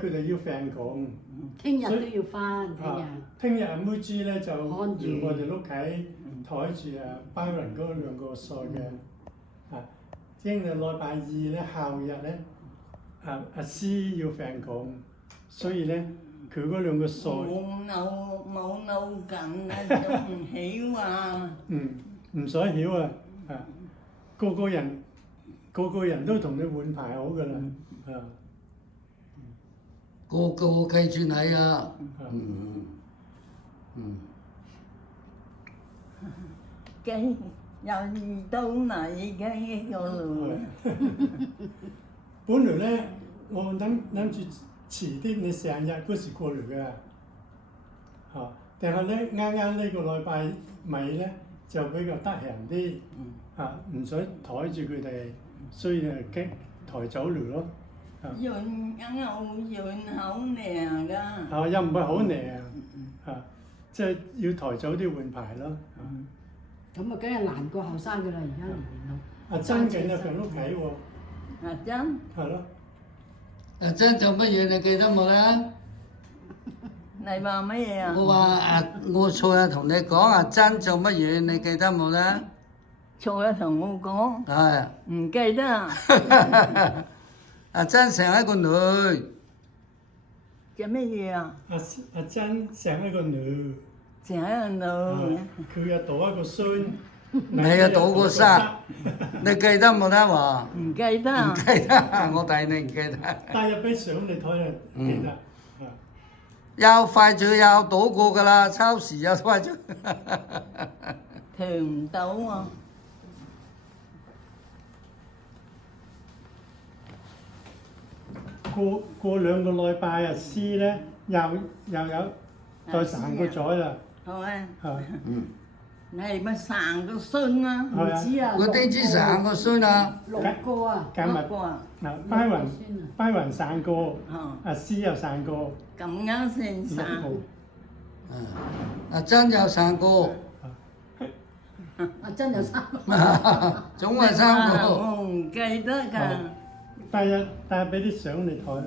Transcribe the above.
佢哋要返工，聽日都要翻，聽日阿妹豬咧就由我哋屋企抬住包人嗰2個細嘅，聽日禮拜2咧後日咧阿師要返工，所以咧佢嗰2個細冇扭緊啊，仲唔曉啊？唔使曉啊，個個人都同你換牌好噶啦，個個記住你啊，記又遇到你嘅一個路。本來咧我諗住遲啲你成日嗰時過嚟嘅，但係咧啱呢個禮拜尾咧就比較得閒啲，唔使抬住佢哋，所以抬走嚟咯。潤好涼㗎。又唔係好涼，即係要抬走啲換牌咯。咁啊，梗係難過後生㗎啦，而家年老。阿珍緊啊，佢屋企喎。阿珍。係咯。阿珍做乜嘢你記得冇咧？你話乜嘢啊？我話我錯啊，同你講阿珍做乜嘢你記得冇咧？錯啊，同我講。係。唔記得啊。阿珍生一個女。做乜嘢啊？阿珍生一個女。生一個女。佢又多一個孫。你又多個孫，你記得冇得話？唔記得。唔記得，我睇你唔記得。帶入俾相你睇啊，記得。又快咗又多個㗎啦，超時又快咗。調唔到啊！過2個禮拜啊，師咧又有再生個仔啦。好啊。你係咪生個孫啊？唔知啊。我點知生個孫啊？6個啊。6個啊。拜雲生個，阿師又生個。咁啱先生。阿珍又生個。阿珍又生個。總係生個。我唔記得㗎。帶俾啲相你睇咯。